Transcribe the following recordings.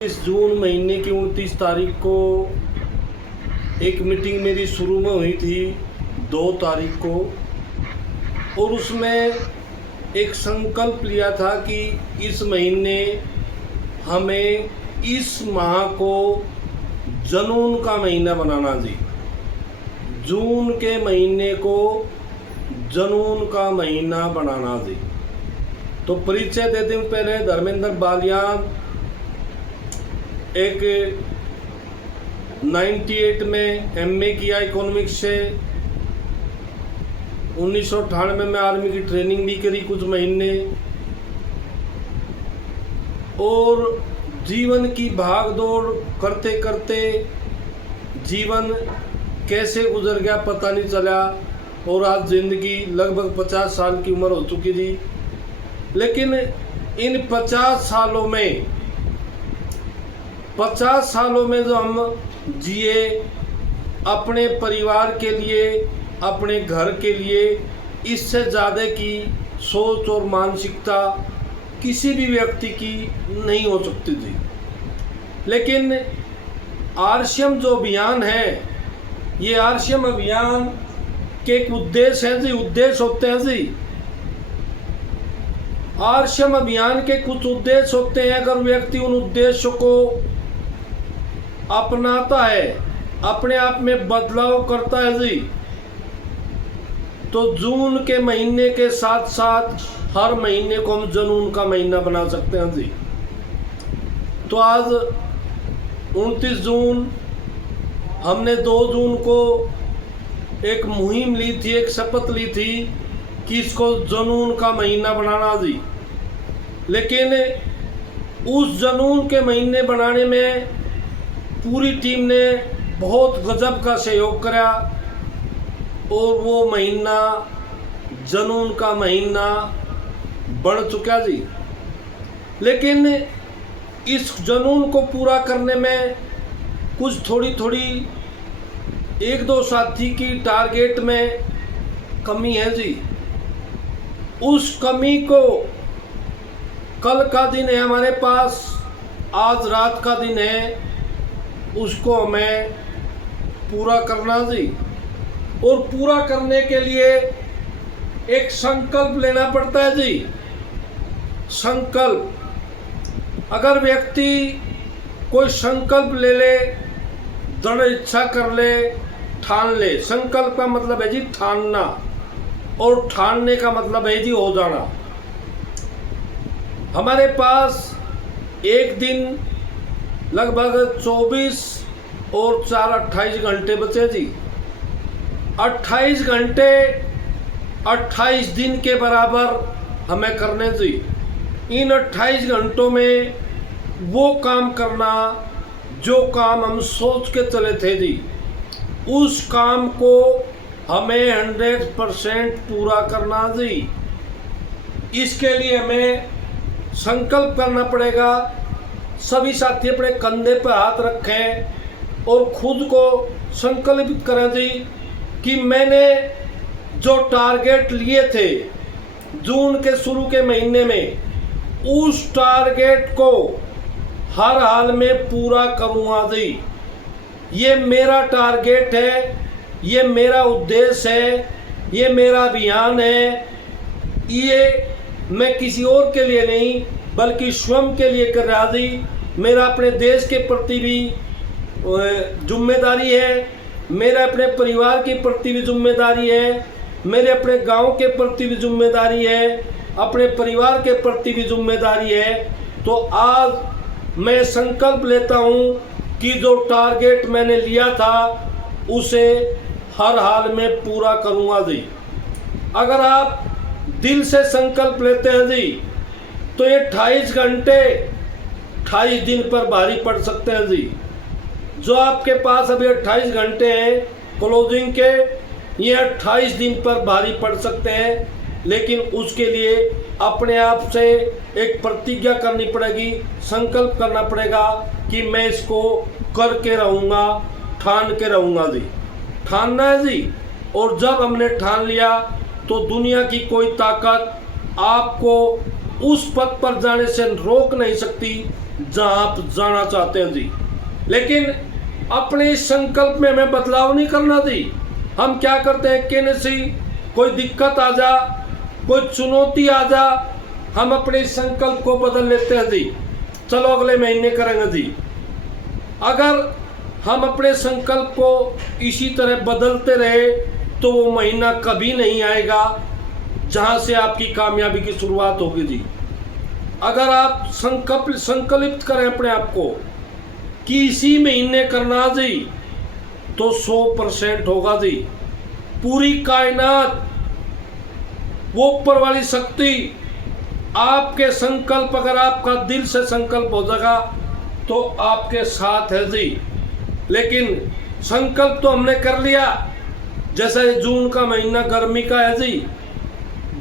इस जून महीने की 29 तारीख को एक मीटिंग मेरी शुरू में हुई थी 2 तारीख को, और उसमें एक संकल्प लिया था कि इस महीने हमें इस माह को जुनून का महीना बनाना जी। जून के महीने को जुनून का महीना बनाना जी। तो परिचय देते हुए पहले धर्मेंद्र बालियान एक 98 में एमए किया इकोनॉमिक्स से। 1998 में आर्मी की ट्रेनिंग भी करी कुछ महीने, और जीवन की भाग दौड़ करते करते जीवन कैसे गुजर गया पता नहीं चला, और आज ज़िंदगी लगभग 50 साल की उम्र हो चुकी थी। लेकिन इन 50 सालों में जो हम जिए, अपने परिवार के लिए, अपने घर के लिए, इससे ज़्यादा की सोच और मानसिकता किसी भी व्यक्ति की नहीं हो सकती थी। लेकिन आरसीएम जो अभियान है, ये आरसीएम अभियान के एक उद्देश्य हैं जी, उद्देश्य होते हैं जी। आरसीएम अभियान के कुछ उद्देश्य होते हैं। अगर व्यक्ति उन उद्देश्यों को अपनाता है, अपने आप में बदलाव करता है जी, तो जून के महीने के साथ साथ हर महीने को हम जुनून का महीना बना सकते हैं जी। तो आज 29 जून हमने 2 जून को एक मुहिम ली थी, एक शपथ ली थी कि इसको जुनून का महीना बनाना जी। लेकिन उस जुनून के महीने बनाने में पूरी टीम ने बहुत गजब का सहयोग करा, और वो महीना जुनून का महीना बन चुका जी। लेकिन इस जुनून को पूरा करने में कुछ थोड़ी 1-2 साथी की टारगेट में कमी है जी। उस कमी को, कल का दिन है हमारे पास, आज रात का दिन है, उसको हमें पूरा करना जी। और पूरा करने के लिए एक संकल्प लेना पड़ता है जी। संकल्प, अगर व्यक्ति कोई संकल्प ले ले, दृढ़ इच्छा कर ले, ठान ले। संकल्प का मतलब है जी ठानना, और ठानने का मतलब है जी हो जाना। हमारे पास एक दिन लगभग 24 और 4 28 घंटे बचे जी। 28 घंटे 28 दिन के बराबर हमें करने जी। इन 28 घंटों में वो काम करना जो काम हम सोच के चले थे जी, उस काम को हमें 100% पूरा करना जी। इसके लिए हमें संकल्प करना पड़ेगा। सभी साथी अपने कंधे पर हाथ रखें और खुद को संकल्पित करें जी कि मैंने जो टारगेट लिए थे जून के शुरू के महीने में, उस टारगेट को हर हाल में पूरा करूँगा जी। ये मेरा टारगेट है, ये मेरा उद्देश्य है, ये मेरा अभियान है। ये मैं किसी और के लिए नहीं बल्कि स्वयं के लिए कर रहा जी। मेरा अपने देश के प्रति भी जिम्मेदारी है, मेरे अपने परिवार के प्रति भी जिम्मेदारी है, मेरे अपने गांव के प्रति भी जिम्मेदारी है, अपने परिवार के प्रति भी जिम्मेदारी है। तो आज मैं संकल्प लेता हूं कि जो टारगेट मैंने लिया था उसे हर हाल में पूरा करूंगा जी। अगर आप दिल से संकल्प लेते हैं जी, तो ये 28 घंटे 28 दिन पर भारी पड़ सकते हैं जी। जो आपके पास अभी 28 घंटे हैं क्लोजिंग के, ये 28 दिन पर भारी पड़ सकते हैं। लेकिन उसके लिए अपने आप से एक प्रतिज्ञा करनी पड़ेगी, संकल्प करना पड़ेगा कि मैं इसको करके रहूँगा, ठान के रहूँगा जी। ठानना है जी। और जब हमने ठान लिया तो दुनिया की कोई ताकत आपको उस पथ पर जाने से रोक नहीं सकती जहां आप जाना चाहते हैं जी। लेकिन अपने इस संकल्प में हमें बदलाव नहीं करना जी। हम क्या करते हैं कि नहीं, कोई दिक्कत आ जा, कोई चुनौती आ जा, हम अपने इस संकल्प को बदल लेते हैं जी, चलो अगले महीने करेंगे जी। अगर हम अपने संकल्प को इसी तरह बदलते रहे तो वो महीना कभी नहीं आएगा जहां से आपकी कामयाबी की शुरुआत होगी जी। अगर आप संकल्पित करें अपने आप को कि इसी महीने करना जी, तो 100% होगा जी। पूरी कायनात, वो ऊपर वाली शक्ति आपके संकल्प, अगर आपका दिल से संकल्प हो जाएगा तो आपके साथ है जी। लेकिन संकल्प तो हमने कर लिया, जैसे जून का महीना गर्मी का है जी।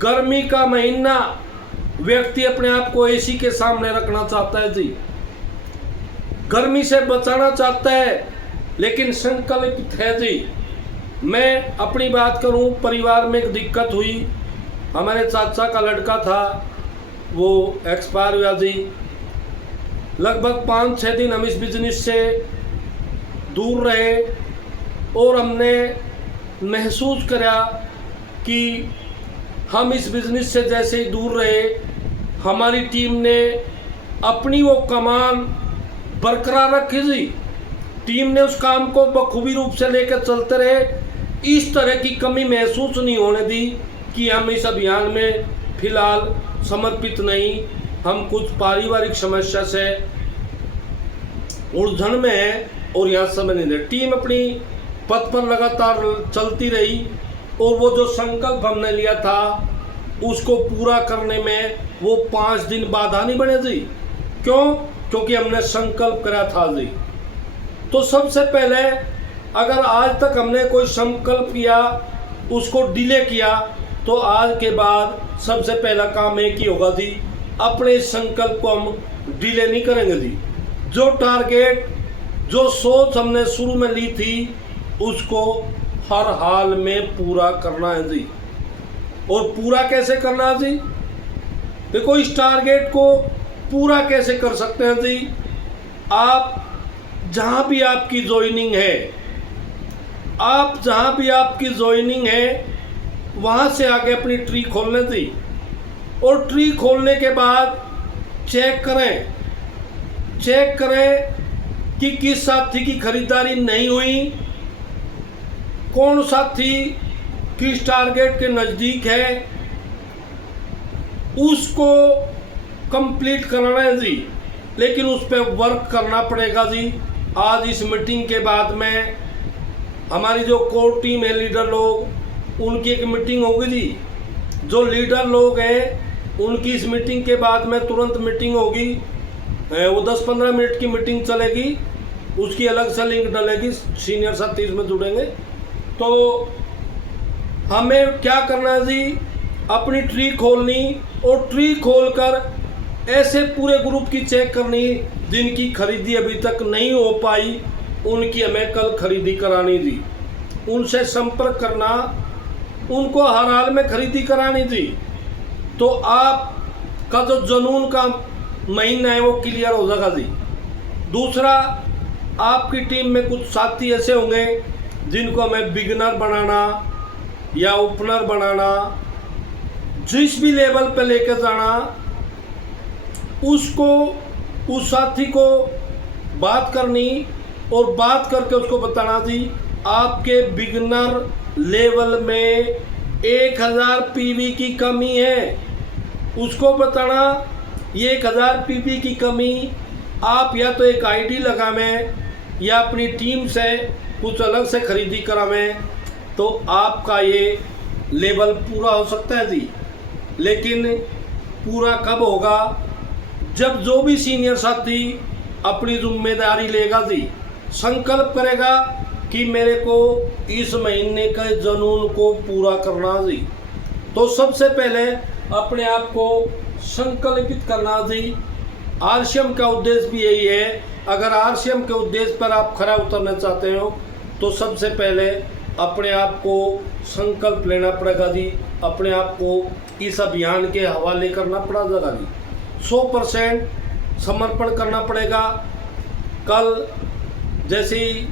गर्मी का महीना व्यक्ति अपने आप को एसी के सामने रखना चाहता है जी, गर्मी से बचाना चाहता है, लेकिन संकल्पित है जी। मैं अपनी बात करूं, परिवार में एक दिक्कत हुई, हमारे चाचा का लड़का था, वो एक्सपायर हुआ जी। लगभग 5-6 दिन हम इस बिजनेस से दूर रहे और हमने महसूस करा कि हम इस बिजनेस से जैसे ही दूर रहे, हमारी टीम ने अपनी वो कमान बरकरार रखी जी। टीम ने उस काम को बखूबी रूप से लेकर चलते रहे। इस तरह की कमी महसूस नहीं होने दी कि हम इस अभियान में फिलहाल समर्पित नहीं, हम कुछ पारिवारिक समस्या से उलझन में है और यहाँ समय नहीं दे। टीम अपनी पथ पर लगातार चलती रही और वो जो संकल्प हमने लिया था उसको पूरा करने में वो 5 दिन बाधा नहीं बने जी। क्यों? क्योंकि हमने संकल्प करा था जी। तो सबसे पहले अगर आज तक हमने कोई संकल्प किया, उसको डिले किया, तो आज के बाद सबसे पहला काम एक ही होगा जी, अपने संकल्प को हम डिले नहीं करेंगे जी। जो टारगेट, जो सोच हमने शुरू में ली थी, उसको हर हाल में पूरा करना है जी। और पूरा कैसे करना है जी? देखो, इस टारगेट को पूरा कैसे कर सकते हैं जी? आप जहां भी आपकी ज्वाइनिंग है, वहां से आगे अपनी ट्री खोलने दी और ट्री खोलने के बाद चेक करें कि किस साथी की खरीदारी नहीं हुई, कौन साथी किस टारगेट के नज़दीक है, उसको कंप्लीट कराना है जी। लेकिन उस पर वर्क करना पड़ेगा जी। आज इस मीटिंग के बाद में हमारी जो कोर टीम है, लीडर लोग, उनकी एक मीटिंग होगी जी। जो लीडर लोग हैं उनकी इस मीटिंग के बाद में तुरंत मीटिंग होगी, वो 10-15 मिनट की मीटिंग चलेगी, उसकी अलग से लिंक डलेगी, सीनियर साथी इसमें जुड़ेंगे। तो हमें क्या करना है जी? अपनी ट्री खोलनी और ट्री खोलकर ऐसे पूरे ग्रुप की चेक करनी जिनकी खरीदी अभी तक नहीं हो पाई, उनकी हमें कल खरीदी करानी थी। उनसे संपर्क करना, उनको हर हाल में खरीदी करानी थी। तो आपका जो जुनून का महीना है वो क्लियर हो जाएगा जी। दूसरा, आपकी टीम में कुछ साथी ऐसे होंगे जिनको हमें बिगिनर बनाना या ओपनर बनाना, जिस भी लेवल पे लेकर जाना, उसको उस साथी को बात करनी और बात करके उसको बताना जी, आपके बिगिनर लेवल में 1000 पीवी की कमी है। उसको बताना ये 1000 पीवी की कमी आप या तो एक आईडी लगावें या अपनी टीम से कुछ अलग से खरीदी करावें, तो आपका ये लेवल पूरा हो सकता है जी। लेकिन पूरा कब होगा? जब जो भी सीनियर साथी अपनी जिम्मेदारी लेगा जी, संकल्प करेगा कि मेरे को इस महीने का जुनून को पूरा करना जी। तो सबसे पहले अपने आप को संकल्पित करना जी। आरसीएम का उद्देश्य भी यही है। अगर आरसीएम के उद्देश्य पर आप खरा उतरना चाहते हो तो सबसे पहले अपने आप को संकल्प लेना पड़ेगा जी, अपने आप को इस अभियान के हवाले करना पड़ेगा जी। 100% समर्पण करना पड़ेगा। कल जैसे ही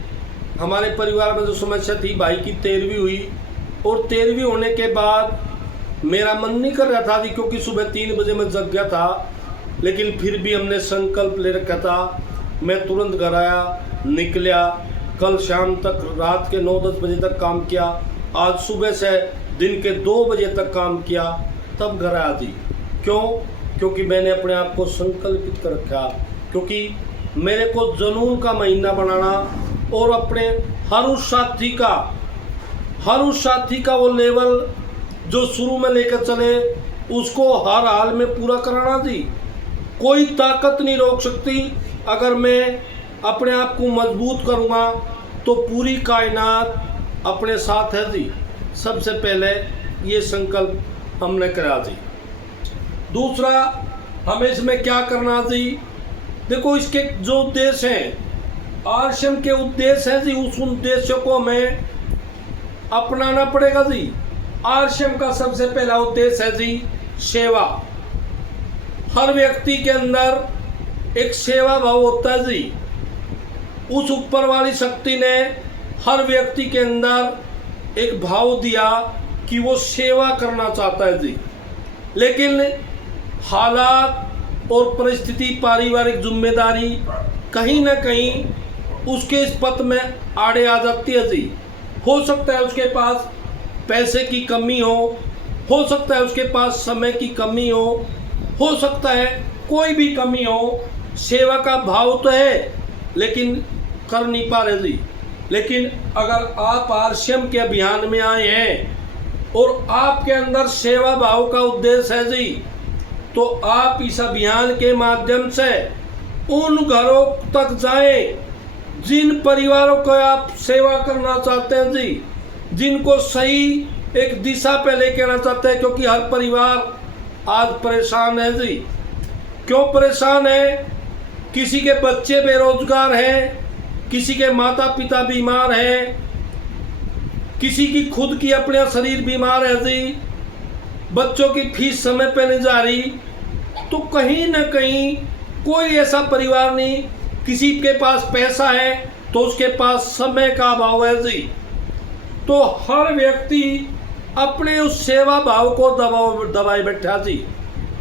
हमारे परिवार में जो समस्या थी, भाई की 13वीं हुई और 13वीं होने के बाद मेरा मन नहीं कर रहा था क्योंकि सुबह 3 बजे मैं जग गया था, लेकिन फिर भी हमने संकल्प ले रखा था। मैं तुरंत घर आया, निकला, कल शाम तक रात के 9-10 बजे तक काम किया, आज सुबह से दिन के 2 बजे तक काम किया, तब घर आया थी। क्यों? क्योंकि मैंने अपने आप को संकल्पित कर रखा, क्योंकि मेरे को जुनून का महीना बनाना और अपने हर उस साथी का वो लेवल जो शुरू में लेकर चले उसको हर हाल में पूरा कराना थी। कोई ताकत नहीं रोक सकती। अगर मैं अपने आप को मजबूत करूँगा तो पूरी कायनात अपने साथ है जी। सबसे पहले ये संकल्प हमने करा जी। दूसरा, हमें इसमें क्या करना जी? देखो, इसके जो उद्देश्य हैं, आरएसएम के उद्देश्य हैं जी, उस उद्देश्य को हमें अपनाना पड़ेगा जी। आरएसएम का सबसे पहला उद्देश्य है जी सेवा। हर व्यक्ति के अंदर एक सेवा भाव होता है जी। उस ऊपर वाली शक्ति ने हर व्यक्ति के अंदर एक भाव दिया कि वो सेवा करना चाहता है जी। लेकिन हालात और परिस्थिति, पारिवारिक जिम्मेदारी कहीं ना कहीं उसके इस पथ में आड़े आ जाती है जी। हो सकता है उसके पास पैसे की कमी हो सकता है उसके पास समय की कमी हो सकता है कोई भी कमी हो। सेवा का भाव तो है लेकिन कर नहीं पा रहे जी। लेकिन अगर आप आरएसएम के अभियान में आए हैं और आपके अंदर सेवा भाव का उद्देश्य है जी, तो आप इस अभियान के माध्यम से उन घरों तक जाएं जिन परिवारों को आप सेवा करना चाहते हैं जी, जिनको सही एक दिशा पे लेके आना चाहते हैं। क्योंकि हर परिवार आज परेशान है जी। क्यों परेशान है? किसी के बच्चे बेरोजगार हैं, किसी के माता पिता बीमार हैं, किसी की खुद की अपना शरीर बीमार है जी, बच्चों की फीस समय पे नहीं जा रही। तो कहीं ना कहीं कोई ऐसा परिवार नहीं, किसी के पास पैसा है तो उसके पास समय का अभाव है जी। तो हर व्यक्ति अपने उस सेवा भाव को दबाए बैठा जी,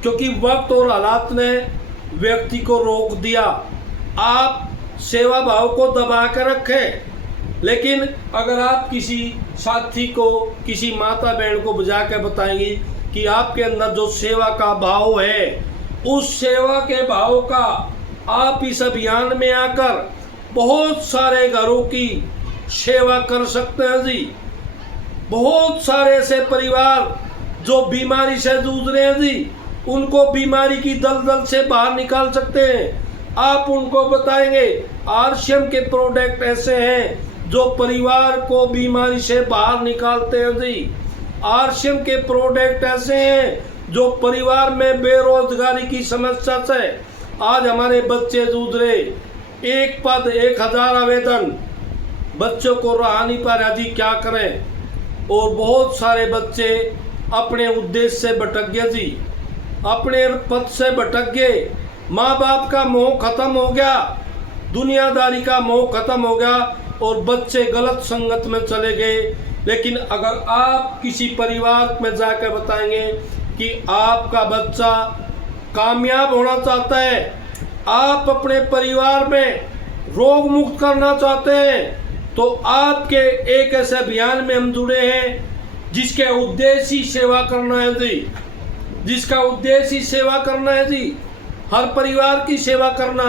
क्योंकि वक्त और हालात ने व्यक्ति को रोक दिया। आप सेवा भाव को दबा कर रखें, लेकिन अगर आप किसी साथी को, किसी माता बहन को बुझा कर बताएंगे कि आपके अंदर जो सेवा का भाव है, उस सेवा के भाव का आप इस अभियान में आकर बहुत सारे घरों की सेवा कर सकते हैं जी। बहुत सारे ऐसे परिवार जो बीमारी से जूझ रहे हैं जी, उनको बीमारी की दलदल से बाहर निकाल सकते हैं। आप उनको बताएंगे आरएसएम के प्रोडक्ट ऐसे हैं जो परिवार को बीमारी से बाहर निकालते हैं जी। आरएसएम के प्रोडक्ट ऐसे हैं जो परिवार में बेरोजगारी की समस्या से आज हमारे बच्चे जूझ रहे। एक पद 1000 आवेदन, बच्चों को रहा नहीं पा रहा जी, क्या करें। और बहुत सारे बच्चे अपने उद्देश्य से भटक गए जी, अपने पद से भटक गए। माँ बाप का मोह खत्म हो गया, दुनियादारी का मोह खत्म हो गया और बच्चे गलत संगत में चले गए। लेकिन अगर आप किसी परिवार में जाकर बताएंगे कि आपका बच्चा कामयाब होना चाहता है, आप अपने परिवार में रोग मुक्त करना चाहते हैं, तो आपके एक ऐसे अभियान में हम जुड़े हैं जिसके उद्देश्य ही सेवा करना है जी, जिसका उद्देश्य ही सेवा करना है जी। हर परिवार की सेवा करना,